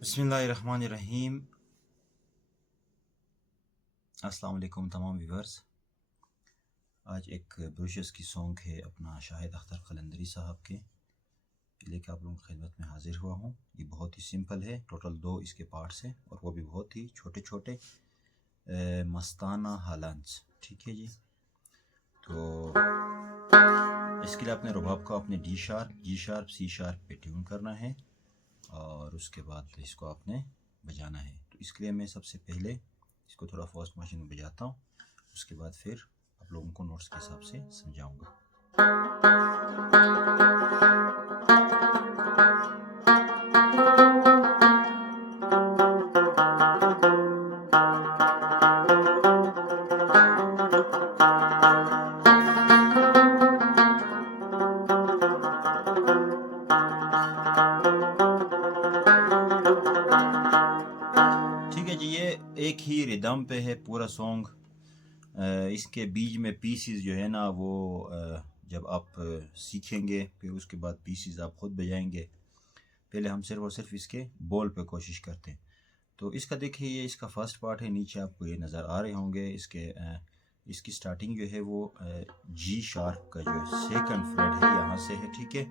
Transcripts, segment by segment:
बिस्मिल्लाहिर्रहमानिर्रहीम। अस्सलाम वालेकुम तमाम व्यूवर्स। आज एक ब्रूशस की सॉन्ग है अपना शाहिद अख्तर कलंदरी साहब के लेकर आप लोगों की खिदमत में हाजिर हुआ हूँ। ये बहुत ही सिंपल है, टोटल 2 इसके पार्ट्स हैं और वो भी बहुत ही छोटे छोटे मस्ताना हालांस। ठीक है जी। तो इसके लिए आपने रुबाब को अपने D sharp, G sharp, C sharp पे ट्यून करना है और उसके बाद इसको आपने बजाना है। तो इसके लिए मैं सबसे पहले इसको थोड़ा फास्ट मोशन में बजाता हूँ, उसके बाद फिर आप लोगों को नोट्स के हिसाब से समझाऊंगा। ठीक है जी, ये एक ही रिदम पे है पूरा सॉन्ग। इसके बीच में पीसीज जो है ना वो जब आप सीखेंगे फिर उसके बाद पीसीज आप खुद बजाएंगे। पहले हम सिर्फ और सिर्फ इसके बोल पे कोशिश करते हैं। तो इसका देखिए, ये इसका फर्स्ट पार्ट है, नीचे आपको ये नज़र आ रहे होंगे। इसकी स्टार्टिंग जो है वो जी शार्प का जो सेकंड फ्रेट है यहाँ से है। ठीक है,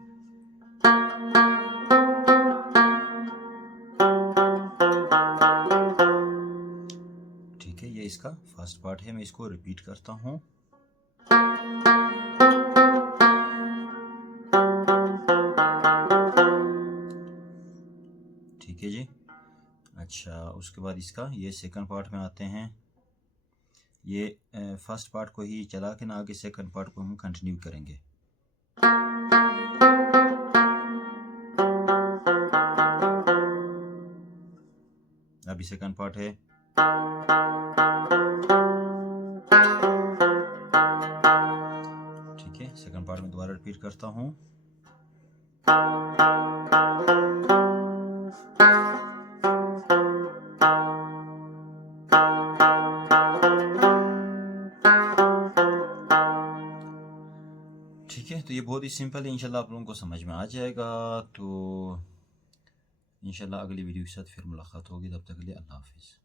ठीक है, ये इसका फर्स्ट पार्ट है। मैं इसको रिपीट करता हूँ। ठीक है जी। अच्छा, उसके बाद इसका ये सेकंड पार्ट में आते हैं। ये फर्स्ट पार्ट को ही चला के ना आगे सेकंड पार्ट को हम कंटिन्यू करेंगे। अभी सेकंड पार्ट है। ठीक है, सेकंड पार्ट में दोबारा रिपीट करता हूँ। ठीक है, तो ये बहुत ही सिंपल है, इंशाल्लाह आप लोगों को समझ में आ जाएगा। तो इंशाल्लाह अगली वीडियो के साथ फिर मुलाकात होगी, तब तक के लिए अल्लाह हाफिज़।